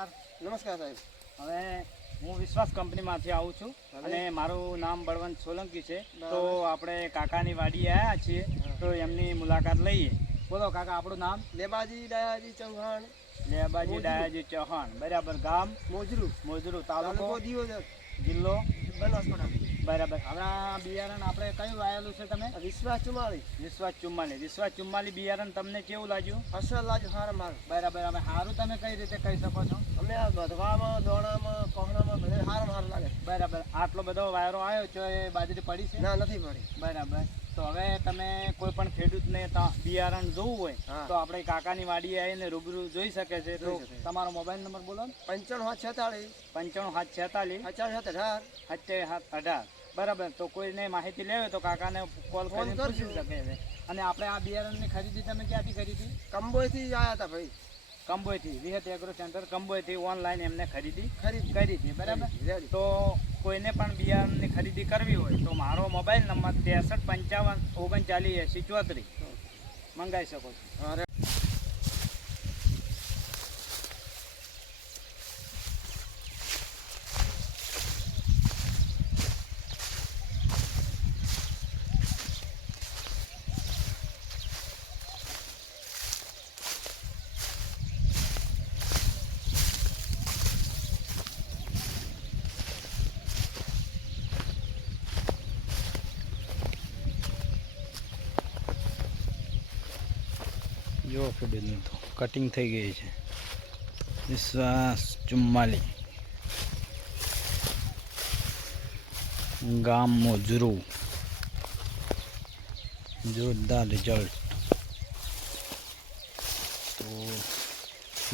નમસ્કાર. નમસ્કાર સાહેબ. હવે હું વિશ્વાસ કંપનીમાંથી આવું છું અને મારું નામ બળવંત સોલંકી છે. તો આપણે કાકાની વાડીએ આવ્યા છીએ તો એમની મુલાકાત લઈએ. બોલો કાકા આપણું નામ? લેબાજી દયાજી ચૌહાણ. લેબાજી દયાજી ડાયાજી ચૌહાણ. બરાબર ગામ? મોજરૂ. મોજરૂ તાલુકો? તાલુકો જિલ્લો? બનાસકાંઠા. બરાબર. આ બિયારણ આપણે કયું વાયેલું છે તમે? વિશ્વાસ ચુમાળી વિશ્વાસ ચુમ્માલી વિશ્વાસ ચુમ્માલી બિયારણ તમને કેવું લાગ્યું? અસર લાગ્યું હાર માર બરાબર. હવે સારું તમે કઈ રીતે કહી શકો છો? અમે આ ગધવામાં દોણામાં કોહણામાં બધે હાર માર લાગે બરાબર. આટલો બધો વાયરો આવ્યો છે એ બાજરી પડી છે? ના નથી પડી. બરાબર. તો હવે તમે કોઈ પણ ખેડૂતને બિયારણ જોવું હોય તો આપણે કાકાની વાડીએ આવીને રૂબરૂ જોઈ શકે છે. તો તમારો મોબાઈલ નંબર બોલો પંચાણું સાત છેતાળીસ. પંચાણું સાત છેતાલીસ પચાસ સાત અઢાર. સત્યાવીસ સાત અઢાર. બરાબર. તો કોઈને માહિતી લેવી હોય તો કાકાને કોલ ફોન કરીને પૂછી શકે છે. અને આપણે આ બિયારણની ખરીદી તમે ક્યાંથી ખરીદી? કંબોયથી આવ્યા હતા ભાઈ. કંબોયથી. વિહત એગ્રો સેન્ટર કંબોયથી ઓનલાઈન એમને ખરીદી ખરીદ. કરી હતી. બરાબર? તો કોઈને પણ બિયારણની ખરીદી કરવી હોય તો મારો મોબાઈલ નંબર ત્રેસઠ પંચાવન ઓગણચાલીસ એંસી ચોત્રીસ. મંગાવી શકો છો. જો ખેડૂતનું તો કટિંગ થઈ ગઈ છે. વિશ્વાસ ચુમ્માલી. ગામ મોજરું. જોરદાર રિઝલ્ટ તો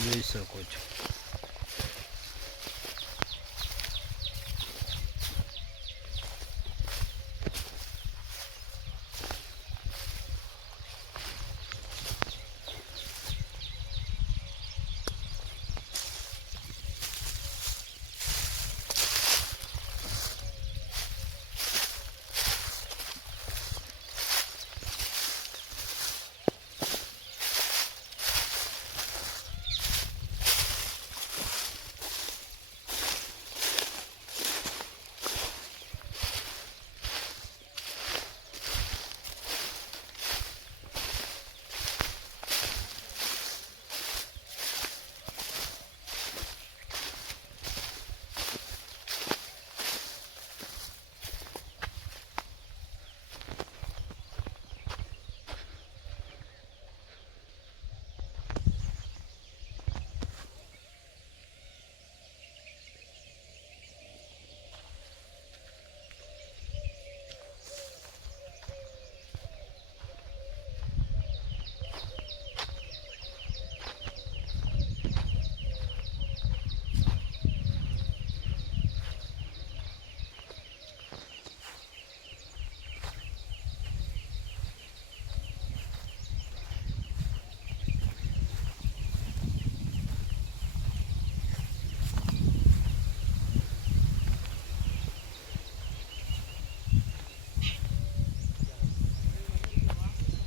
જોઈ શકો છો.